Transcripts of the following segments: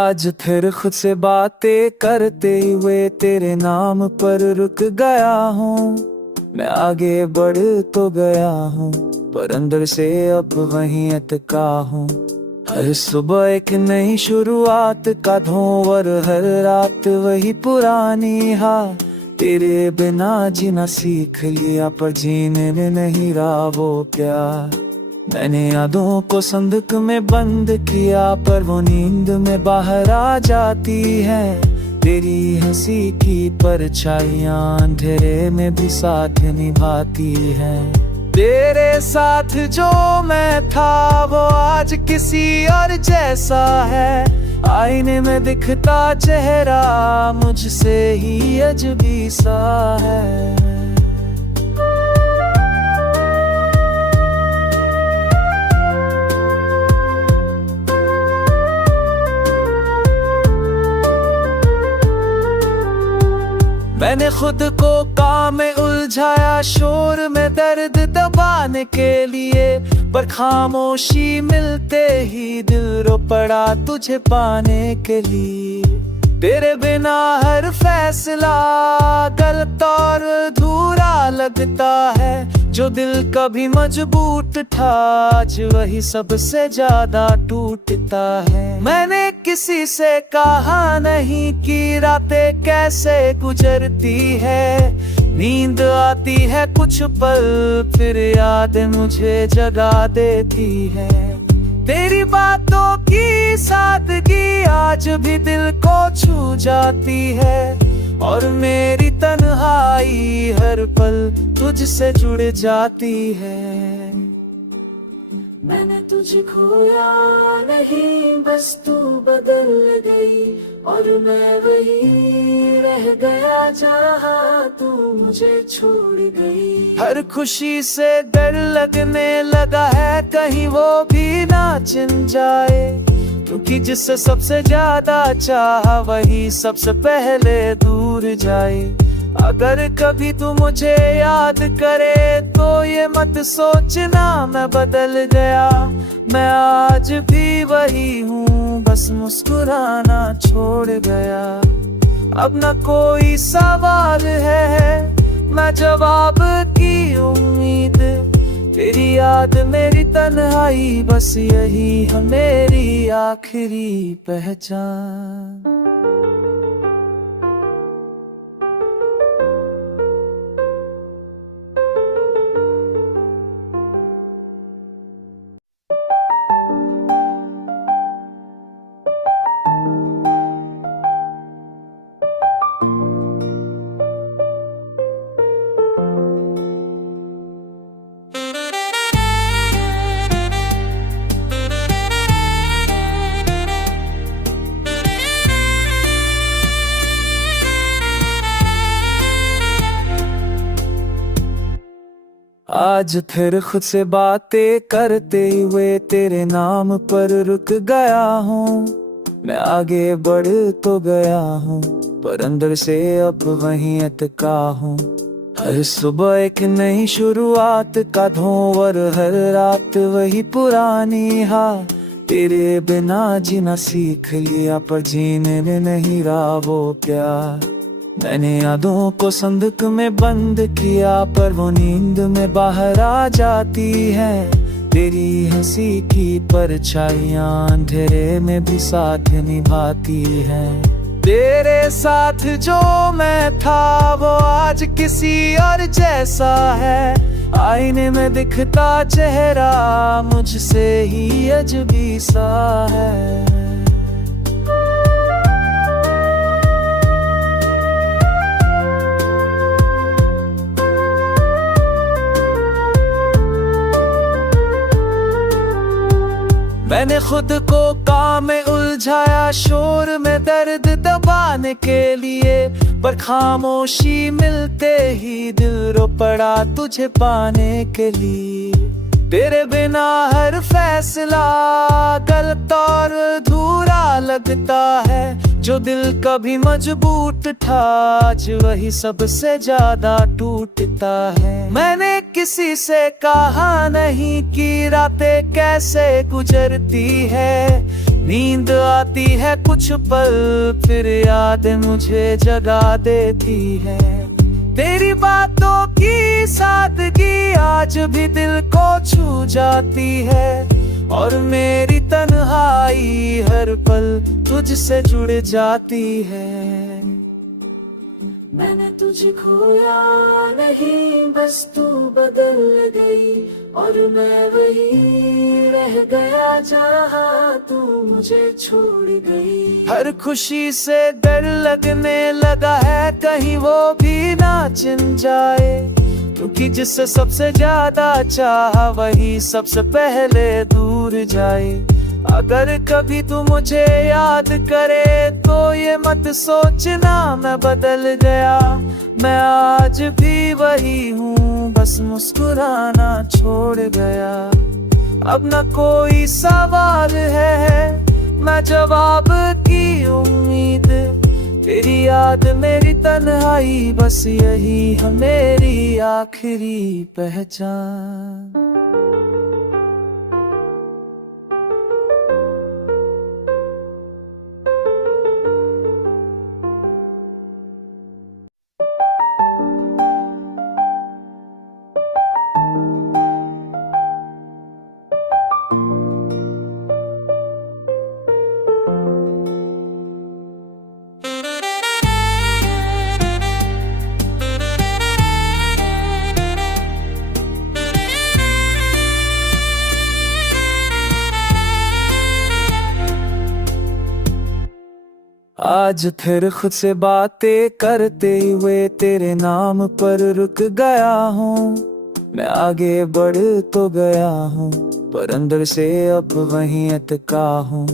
आज फिर खुद से बातें करते हुए तेरे नाम पर रुक गया हूँ। मैं आगे बढ़ तो गया हूँ पर अंदर से अब वहीं अटका हूँ। हर सुबह एक नई शुरुआत का धोंवर, हर रात वही पुरानी हार। तेरे बिना जीना सीख लिया पर जीने में नहीं रहा वो प्यार। मैंने यादों को संदूक में बंद किया पर वो नींद में बाहर आ जाती है। तेरी हंसी की परछाइयां अंधेरे में भी साथ निभाती है। तेरे साथ जो मैं था वो आज किसी और जैसा है। आईने में दिखता चेहरा मुझसे ही अजनबी सा है। मैंने खुद को काम में उलझाया, शोर में दर्द दबाने के लिए, पर खामोशी मिलते ही दिल रो पड़ा तुझे पाने के लिए। तेरे बिना हर फैसला गलत और अधूरा लगता है। जो दिल कभी मजबूत था आज वही सबसे ज्यादा टूटता है। मैंने किसी से कहा नहीं कि रातें कैसे गुजरती है। नींद आती है कुछ पल फिर याद मुझे जगा देती है। तेरी बातों की सादगी आज भी दिल को छू जाती है। और मेरी तन्हाई हर पल तुझसे जुड़ जाती है। मैंने तुझे खोया नहीं, बस तू बदल गई और मैं वही रह गया जहाँ तू मुझे छोड़ गई। हर खुशी से डर लगने लगा है कहीं वो भी ना चिन जाए। क्योंकि जिससे सबसे ज्यादा चाहा वही सबसे पहले दूर जाए। अगर कभी तू मुझे याद करे तो ये मत सोचना मैं बदल गया। मैं आज भी वही हूँ, बस मुस्कुराना छोड़ गया। अब न कोई सवाल है मैं जवाब की उम्मीद। तेरी याद मेरी तन्हाई बस यही है मेरी आखिरी पहचान। आज फिर खुद से बातें करते हुए तेरे नाम पर रुक गया हूँ। मैं आगे बढ़ तो गया हूँ पर अंदर से अब वहीं अटका हूँ। हर सुबह एक नई शुरुआत का धोंवर, हर रात वही पुरानी हार। तेरे बिना जीना सीख लिया पर जीने में नहीं रहा वो प्यार। मैंने यादों को संदूक में बंद किया पर वो नींद में बाहर आ जाती है। तेरी हंसी की परछाइयां अंधेरे में भी साथ निभाती है। तेरे साथ जो मैं था वो आज किसी और जैसा है। आईने में दिखता चेहरा मुझसे ही अजनबी सा है। मैंने खुद को काम में उलझाया, शोर में दर्द दबाने के लिए, पर खामोशी मिलते ही दिल रो पड़ा तुझे पाने के लिए। तेरे बिना हर फैसला गलत और अधूरा लगता है। जो दिल कभी मजबूत था आज वही सबसे ज्यादा टूटता है। मैंने किसी से कहा नहीं कि रातें कैसे गुजरती है। नींद आती है कुछ पल, फिर याद मुझे जगा देती है। तेरी बातों की सादगी आज भी दिल को छू जाती है, और मेरी तन्हाई हर पल तुझसे जुड़ जाती है। मैंने तुझे खोया नहीं, बस तू बदल गई और मैं वही रह गया जहाँ तू मुझे छोड़ गई। हर खुशी से डर लगने लगा है कहीं वो भी ना चिन जाए, क्योंकि जिससे सबसे ज्यादा चाहा वही सबसे पहले दूर जाए। अगर कभी तू मुझे याद करे तो ये मत सोचना मैं बदल गया, मैं आज भी वही हूँ, बस मुस्कुराना छोड़ गया। अब न कोई सवाल है, मैं जवाब की उम्मीद, तेरी याद मेरी तन्हाई, बस यही है मेरी आखिरी पहचान। आज फिर खुद से बातें करते हुए तेरे नाम पर रुक गया हूँ। मैं आगे बढ़ तो गया हूँ, पर अंदर से अब वहीं अटका हूँ।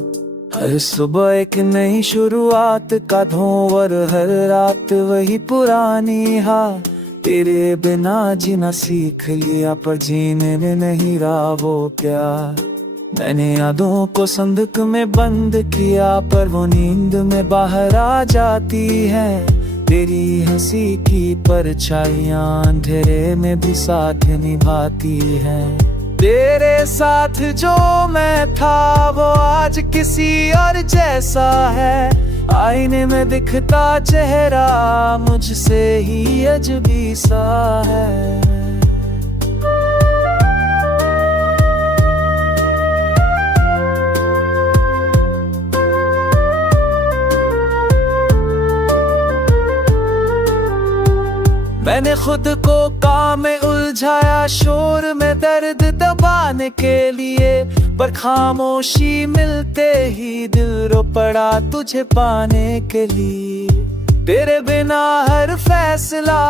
हर सुबह एक नई शुरुआत का धोंवर, हर रात वही पुरानी हार। तेरे बिना जीना सीख लिया, पर जीने में नहीं रहा वो प्यार। मैंने यादों को संदूक में बंद किया, पर वो नींद में बाहर आ जाती है। तेरी हंसी की परछाइयां अंधेरे में भी साथ निभाती है। तेरे साथ जो मैं था वो आज किसी और जैसा है। आईने में दिखता चेहरा मुझसे ही अजनबी सा है। मैंने खुद को काम में उलझाया, शोर में दर्द दबाने के लिए, पर खामोशी मिलते ही दिल रो पड़ा तुझे पाने के लिए। तेरे बिना हर फैसला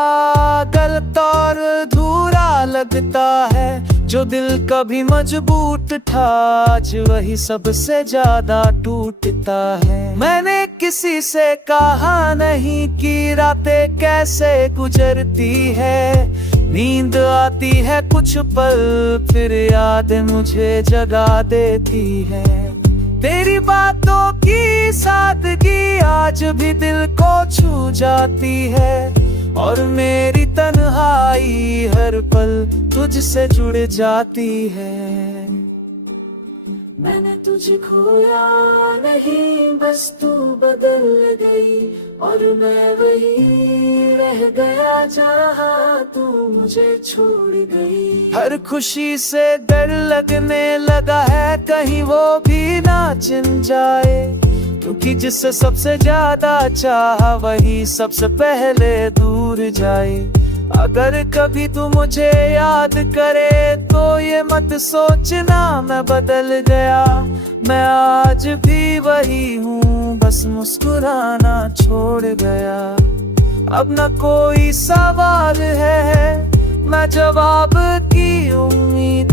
गलत और अधूरा लगता है। जो दिल कभी मजबूत था आज वही सबसे ज्यादा टूटता है। मैंने किसी से कहा नहीं कि रातें कैसे गुजरती है। नींद आती है कुछ पल, फिर याद मुझे जगा देती है। तेरी बातों की सादगी आज भी दिल को छू जाती है, और मेरी तन्हाई हर पल तुझसे जुड़ जाती है। मैंने तुझे खोया नहीं, बस तू बदल गई और मैं वही रह गया जहाँ तू मुझे छोड़ गई। हर खुशी से डर लगने लगा है कहीं वो भी ना चिन जाए, क्योंकि जिससे सबसे ज्यादा चाहा वही सबसे पहले दूर जाए। अगर कभी तू मुझे याद करे तो ये मत सोचना मैं बदल गया, मैं आज भी वही हूँ, बस मुस्कुराना छोड़ गया। अब न कोई सवाल है, मैं जवाब की उम्मीद,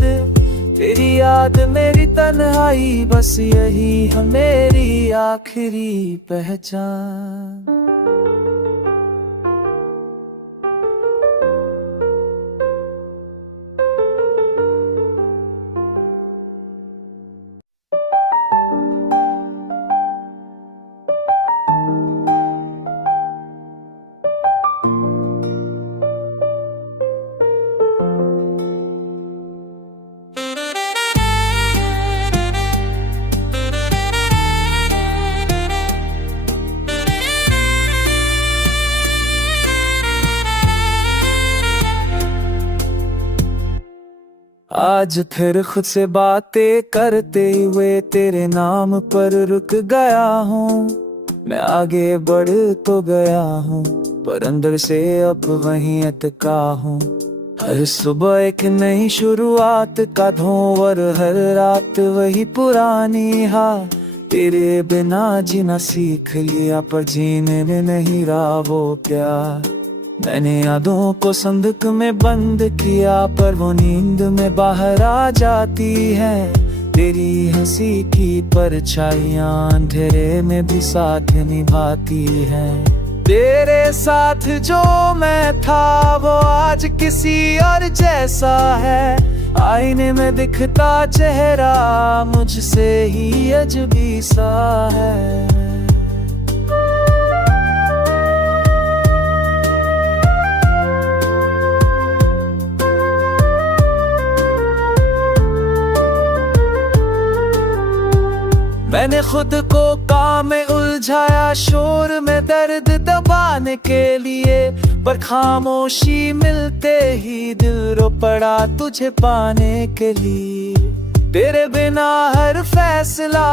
तेरी याद मेरी तन्हाई, बस यही है मेरी आखिरी पहचान। आज फिर खुद से बातें करते हुए तेरे नाम पर रुक गया हूँ। मैं आगे बढ़ तो गया हूँ पर अंदर से अब वहीं अटका हूँ। हर सुबह एक नई शुरुआत का धोवर, हर रात वही पुरानी हार। तेरे बिना जीना सीख लिया पर जीने में नहीं रहा वो प्यार। मैंने यादों को संदूक में बंद किया पर वो नींद में बाहर आ जाती है। तेरी हंसी की परछाइयां अंधेरे में भी साथ निभाती है। तेरे साथ जो मैं था वो आज किसी और जैसा है। आईने में दिखता चेहरा मुझसे ही अजनबी सा है। मैंने खुद को काम में उलझाया, शोर में दर्द दबाने के लिए, पर खामोशी मिलते ही दिल रो पड़ा तुझे पाने के लिए। तेरे बिना हर फैसला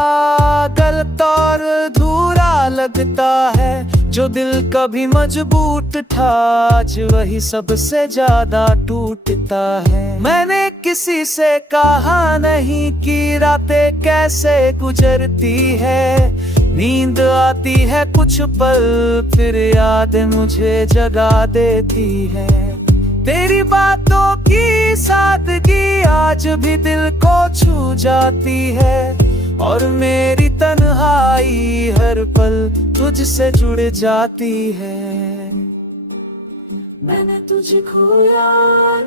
गलत और अधूरा लगता है। जो दिल कभी मजबूत था आज वही सबसे ज्यादा टूटता है। मैंने किसी से कहा नहीं कि रातें कैसे गुजरती है। नींद आती है कुछ पल फिर याद मुझे जगा देती है। तेरी बातों की सादगी आज भी दिल को छू जाती है। और मेरी तन्हाई हर पल तुझसे जुड़ जाती है। मैंने तुझे खोया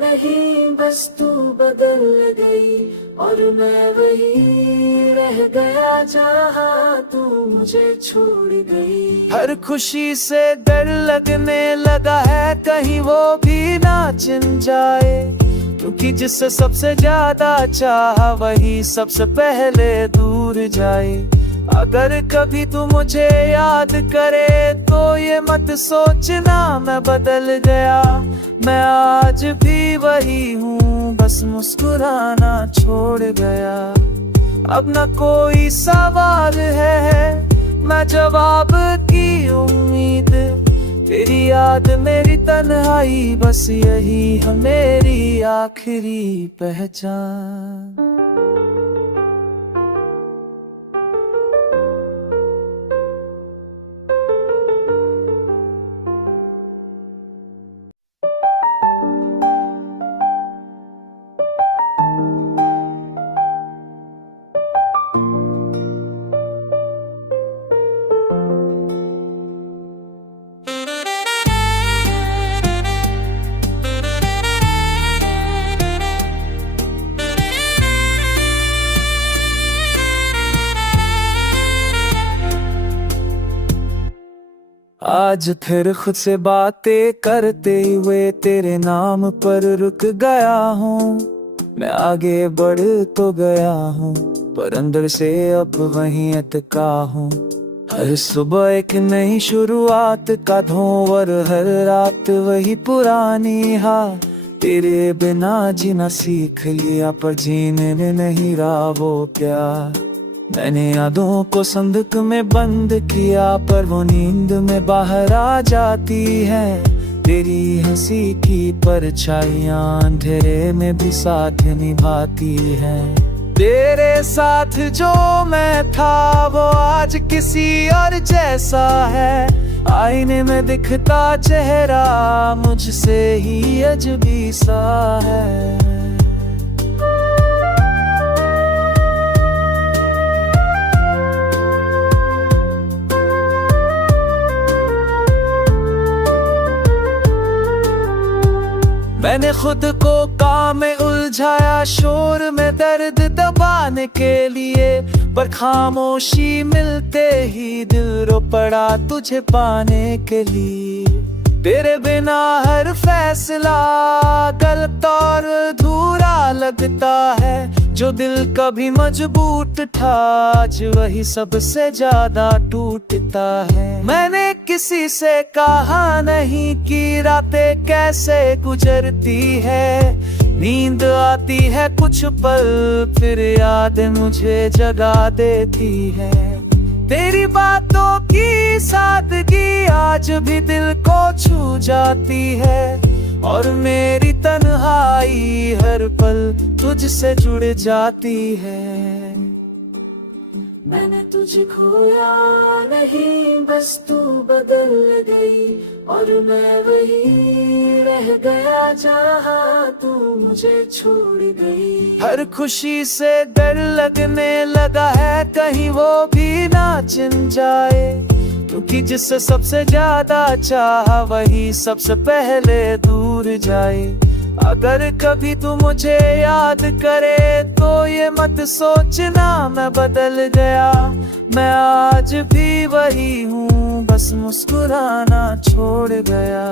नहीं, बस तू बदल गई और मैं वही रह गया जहाँ तू मुझे छोड़ गई। हर खुशी से डर लगने लगा है कहीं वो भी ना चिन जाए, क्योंकि जिससे सबसे ज्यादा चाहा वही सबसे पहले दूर जाए। अगर कभी तू मुझे याद करे तो ये मत सोचना मैं बदल गया। मैं आज भी वही हूँ, बस मुस्कुराना छोड़ गया। अब न कोई सवाल है मैं जवाब की उम्मीद। तेरी याद मेरी तन्हाई बस यही है मेरी आखिरी पहचान। आज फिर खुद से बातें करते हुए तेरे नाम पर रुक गया हूँ। मैं आगे बढ़ तो गया हूँ पर अंदर से अब वहीं अटका हूँ। हर सुबह एक नई शुरुआत का धोवर, हर रात वही पुरानी हार। तेरे बिना जीना सीख लिया पर जीने में नहीं रहा वो प्यार। मैंने यादों को संदूक में बंद किया पर वो नींद में बाहर आ जाती है। तेरी हंसी की परछाइयां अंधेरे में भी साथ निभाती है। तेरे साथ जो मैं था वो आज किसी और जैसा है। आईने में दिखता चेहरा मुझसे ही अजनबी सा है। मैंने खुद को काम में उलझाया, शोर में दर्द दबाने के लिए, पर खामोशी मिलते ही दिल रो पड़ा तुझे पाने के लिए। तेरे बिना हर फैसला गलत और अधूरा लगता है। जो दिल कभी मजबूत था आज वही सबसे ज्यादा टूटता है। मैंने किसी से कहा नहीं कि रातें कैसे गुजरती है। नींद आती है कुछ पल, फिर याद मुझे जगा देती है। तेरी बातों की सादगी आज भी दिल को छू जाती है, और मेरी तन्हाई हर पल तुझसे जुड़ जाती है। मैंने तुझे खोया नहीं, बस तू बदल गई और मैं वही रह गया जहाँ तू मुझे छोड़ गई। हर खुशी से डर लगने लगा है कहीं वो भी ना चिन जाए, क्योंकि जिससे सबसे ज्यादा चाहा वही सबसे पहले दूर जाए। अगर कभी तू मुझे याद करे तो ये मत सोचना मैं बदल गया, मैं आज भी वही हूँ, बस मुस्कुराना छोड़ गया।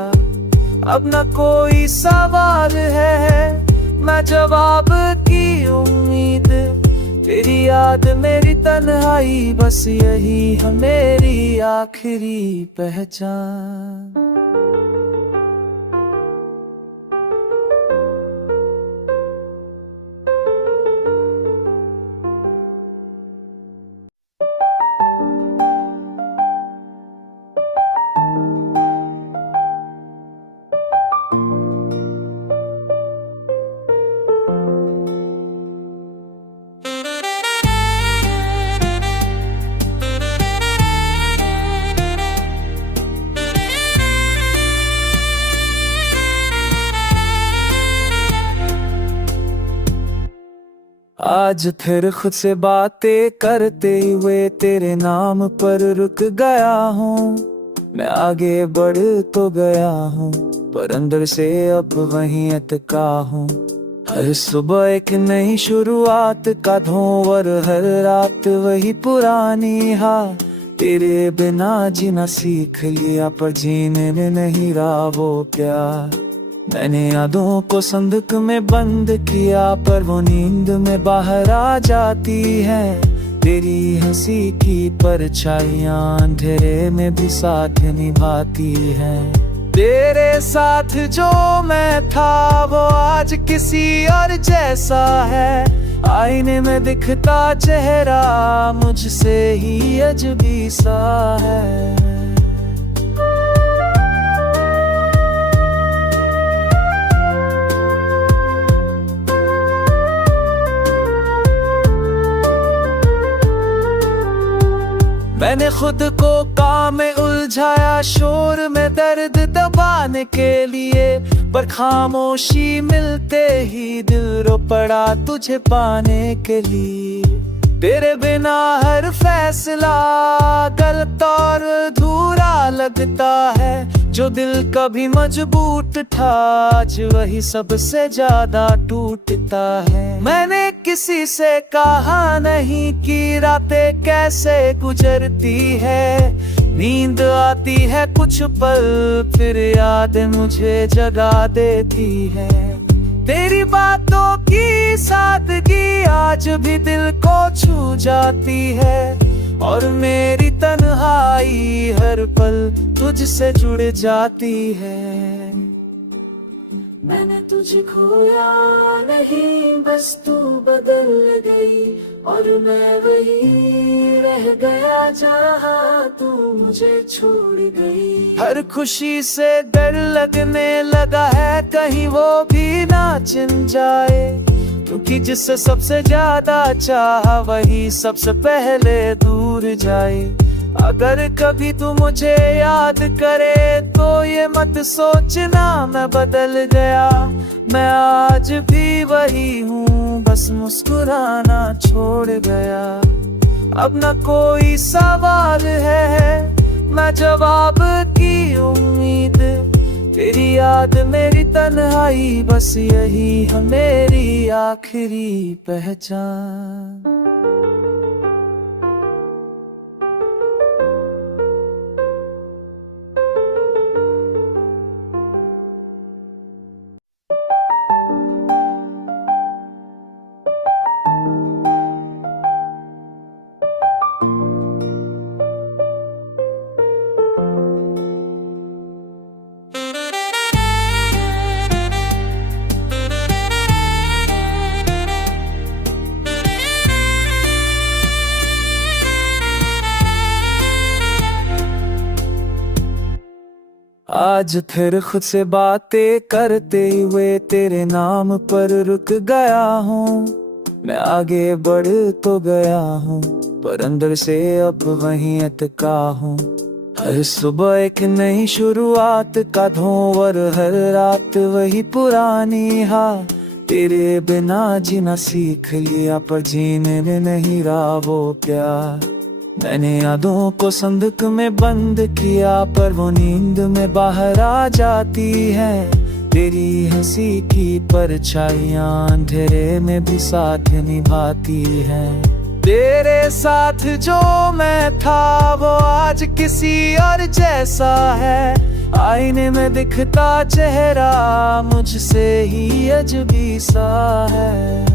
अब न कोई सवाल है, मैं जवाब की उम्मीद, तेरी याद मेरी तन्हाई, बस यही है मेरी आखिरी पहचान। आज फिर खुद से बातें करते हुए तेरे नाम पर रुक गया हूँ। मैं आगे बढ़ तो गया हूँ, पर अंदर से अब वहीं अटका हूँ। हर सुबह एक नई शुरुआत का धोंवर, हर रात वही पुरानी हार। तेरे बिना जीना सीख लिया, पर जीने में नहीं रहा वो प्यार। मैंने यादों को संदूक में बंद किया, पर वो नींद में बाहर आ जाती है। तेरी हंसी की परछाइयां अंधेरे में भी साथ निभाती है। तेरे साथ जो मैं था वो आज किसी और जैसा है। आईने में दिखता चेहरा मुझसे ही अजबी सा है। मैंने खुद को काम में उलझाया, शोर में दर्द दबाने के लिए, पर खामोशी मिलते ही दिल रो पड़ा तुझे पाने के लिए। तेरे बिना हर फैसला गलत और अधूरा लगता है। जो दिल कभी मजबूत था आज वही सबसे ज्यादा टूटता है। मैंने किसी से कहा नहीं कि रातें कैसे गुजरती है। नींद आती है कुछ पल, फिर याद मुझे जगा देती है। तेरी बातों की सादगी आज भी दिल को छू जाती है, और मेरी तन्हाई हर पल तुझसे जुड़ जाती है। मैंने तुझे खोया नहीं, बस तू बदल गई और मैं वही रह गया जहाँ तू मुझे छोड़ गई। हर खुशी से डर लगने लगा है कहीं वो भी ना चिन जाए, क्योंकि जिससे सबसे ज्यादा चाहा वही सबसे पहले दूर जाए। अगर कभी तू मुझे याद करे तो ये मत सोचना मैं बदल गया, मैं आज भी वही हूँ, बस मुस्कुराना छोड़ गया। अब न कोई सवाल है, मैं जवाब की उम्मीद, तेरी याद मेरी तन्हाई, बस यही है मेरी आखिरी पहचान। आज फिर खुद से बातें करते हुए तेरे नाम पर रुक गया हूँ। मैं आगे बढ़ तो गया हूँ पर अंदर से अब वहीं अटका हूँ। हर सुबह एक नई शुरुआत का धोंवर, हर रात वही पुरानी हार। तेरे बिना जीना सीख लिया पर जीने में नहीं रहा वो प्यार। मैंने यादों को संदूक में बंद किया पर वो नींद में बाहर आ जाती है। तेरी हंसी की परछाइयां अंधेरे में भी साथ निभाती है। तेरे साथ जो मैं था वो आज किसी और जैसा है। आईने में दिखता चेहरा मुझसे ही अजनबी सा है।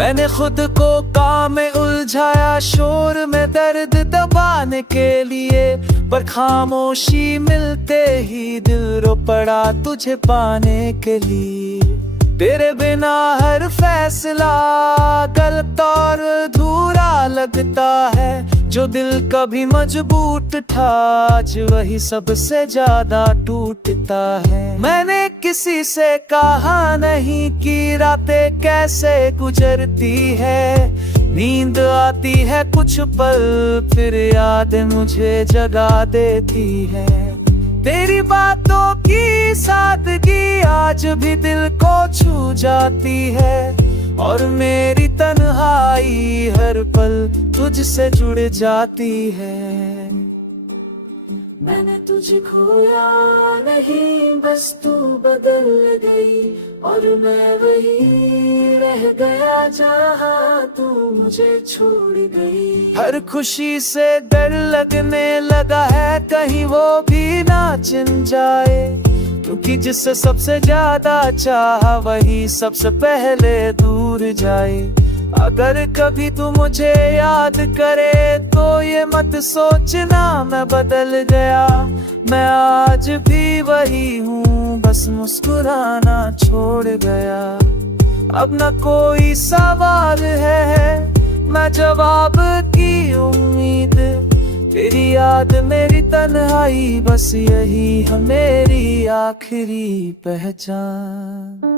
मैंने खुद को काम में उलझाया, शोर में दर्द दबाने के लिए, पर खामोशी मिलते ही दिल रो पड़ा तुझे पाने के लिए। तेरे बिना हर फैसला गलत और अधूरा लगता है। जो दिल कभी मजबूत था आज वही सबसे ज्यादा टूटता है। मैंने किसी से कहा नहीं कि रातें कैसे गुजरती है। नींद आती है कुछ पल फिर याद मुझे जगा देती है। तेरी बातों की सादगी आज भी दिल को छू जाती है। और मेरी तन्हाई हर पल तुझसे जुड़ जाती है। मैंने तुझे खोया नहीं, बस तू बदल गई और मैं वही रह गया जहाँ तू मुझे छोड़ गई। हर खुशी से डर लगने लगा है कहीं वो भी ना चिन जाए, क्योंकि जिससे सबसे ज्यादा चाहा वही सबसे पहले दूर जाए। अगर कभी तू मुझे याद करे तो ये मत सोचना मैं बदल गया। मैं आज भी वही हूँ, बस मुस्कुराना छोड़ गया। अब न कोई सवाल है मैं जवाब की उम्मीद। तेरी याद मेरी तन्हाई बस यही है मेरी आखिरी पहचान।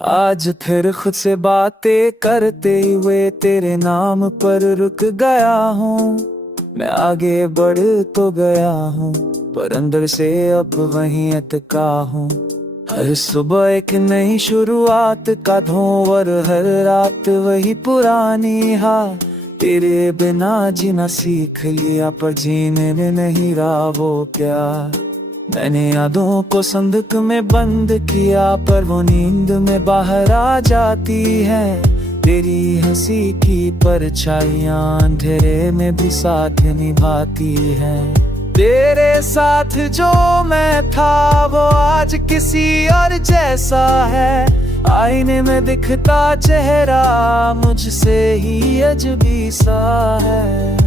आज फिर खुद से बातें करते हुए तेरे नाम पर रुक गया हूँ। मैं आगे बढ़ तो गया हूँ पर अंदर से अब वहीं अटका हूँ। हर सुबह एक नई शुरुआत का धोंवर, हर रात वही पुरानी हार। तेरे बिना जीना सीख लिया पर जीने में नहीं रहा वो प्यार। मैंने यादों को संदूक में बंद किया पर वो नींद में बाहर आ जाती है। तेरी हंसी की परछाइयां अंधेरे में भी साथ निभाती है। तेरे साथ जो मैं था वो आज किसी और जैसा है। आईने में दिखता चेहरा मुझसे ही अजनबी सा है।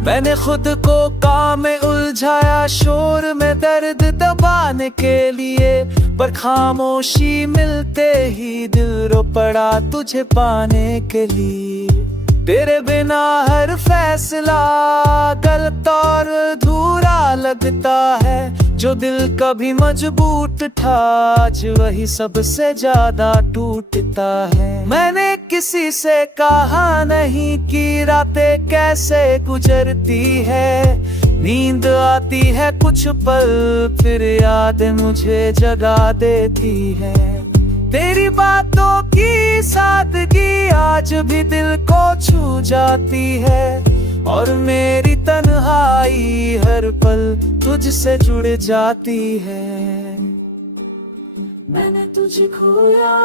मैंने खुद को काम में उलझाया, शोर में दर्द दबाने के लिए, पर खामोशी मिलते ही दिल रो पड़ा तुझे पाने के लिए। तेरे बिना हर फैसला गलत और अधूरा लगता है। जो दिल कभी मजबूत था आज वही सबसे ज्यादा टूटता है। मैंने किसी से कहा नहीं कि रातें कैसे गुजरती है। नींद आती है कुछ पल, फिर याद मुझे जगा देती है। तेरी बातों की सादगी आज भी दिल को छू जाती है, और मेरी तन्हाई हर पल तुझसे जुड़ जाती है। मैंने तुझे खोया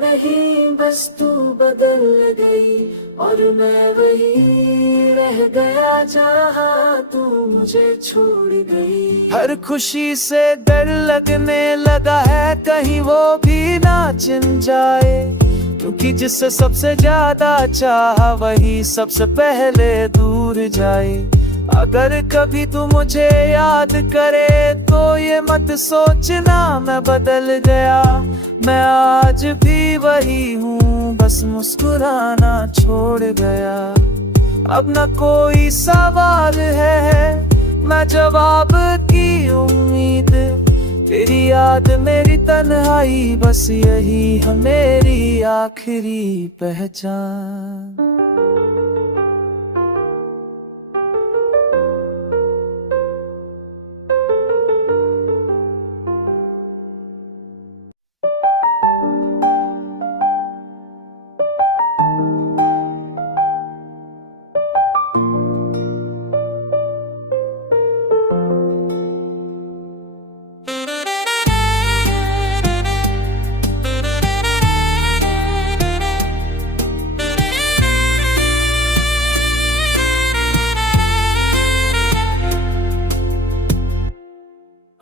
नहीं, बस तू बदल गई और मैं वही रह गया जहाँ तू मुझे छोड़ गई। हर खुशी से डर लगने लगा है कहीं वो भी ना चिन जाए, क्योंकि जिससे सबसे ज्यादा चाहा वही सबसे पहले दूर जाए। अगर कभी तू मुझे याद करे तो ये मत सोचना मैं बदल गया, मैं आज भी वही हूँ, बस मुस्कुराना छोड़ गया। अब न कोई सवाल है, मैं जवाब की उम्मीद, तेरी याद मेरी तन्हाई, बस यही है मेरी आखिरी पहचान।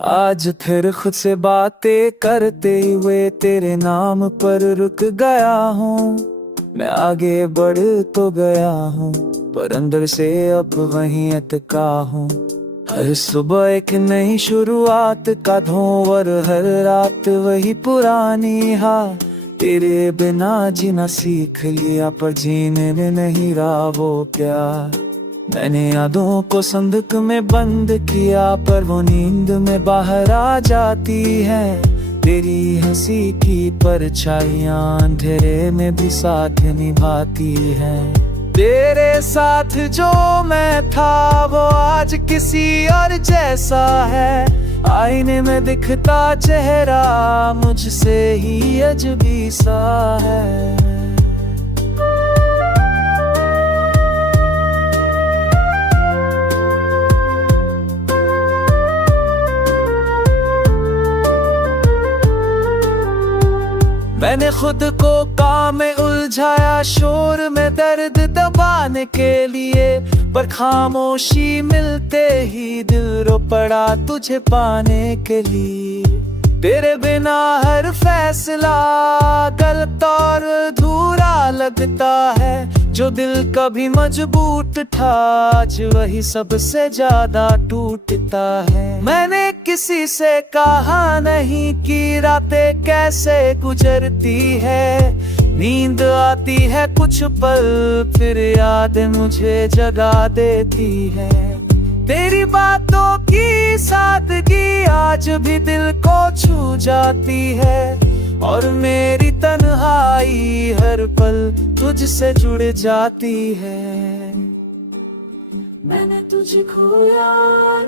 आज फिर खुद से बातें करते हुए तेरे नाम पर रुक गया हूँ। मैं आगे बढ़ तो गया हूँ, पर अंदर से अब वहीं अटका हूँ। हर सुबह एक नई शुरुआत का धोंवर, हर रात वही पुरानी हार। तेरे बिना जीना सीख लिया, पर जीने में नहीं रहा वो प्यार। मैंने यादों को संदूक में बंद किया, पर वो नींद में बाहर आ जाती है। तेरी हंसी की परछाइयां अंधेरे में भी साथ निभाती है। तेरे साथ जो मैं था वो आज किसी और जैसा है। आईने में दिखता चेहरा मुझसे ही अजनबी सा है। मैंने खुद को काम में उलझाया, शोर में दर्द दबाने के लिए, पर खामोशी मिलते ही दिल रो पड़ा तुझे पाने के लिए। तेरे बिना हर फैसला गलत और अधूरा लगता है। जो दिल कभी मजबूत था आज वही सबसे ज्यादा टूटता है। मैंने किसी से कहा नहीं कि रातें कैसे गुजरती है। नींद आती है कुछ पल, फिर याद मुझे जगा देती है। तेरी बातों की सादगी आज भी दिल को छू जाती है, और मेरी तन्हाई हर पल तुझसे जुड़ जाती है। मैंने तुझे खोया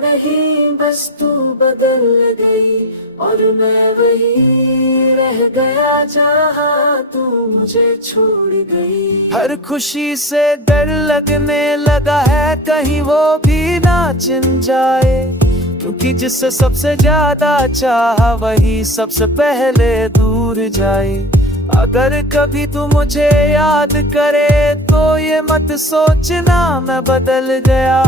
नहीं, बस तू बदल गई और मैं वही रह गया जहाँ तू मुझे छोड़ गई। हर खुशी से डर लगने लगा है कहीं वो भी ना चिन जाए, क्योंकि जिससे सबसे ज्यादा चाहा वही सबसे पहले दूर जाए। अगर कभी तू मुझे याद करे तो ये मत सोचना मैं बदल गया,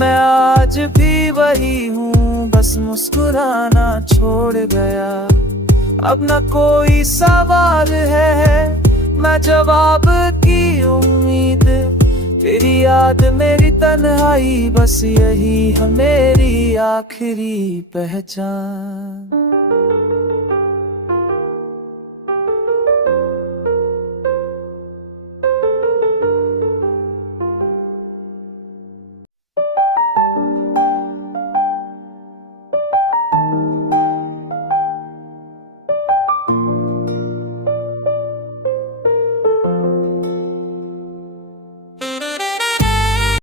मैं आज भी वही हूँ, बस मुस्कुराना छोड़ गया। अब न कोई सवाल है, मैं जवाब की उम्मीद, तेरी याद मेरी तन्हाई, बस यही है मेरी आखिरी पहचान।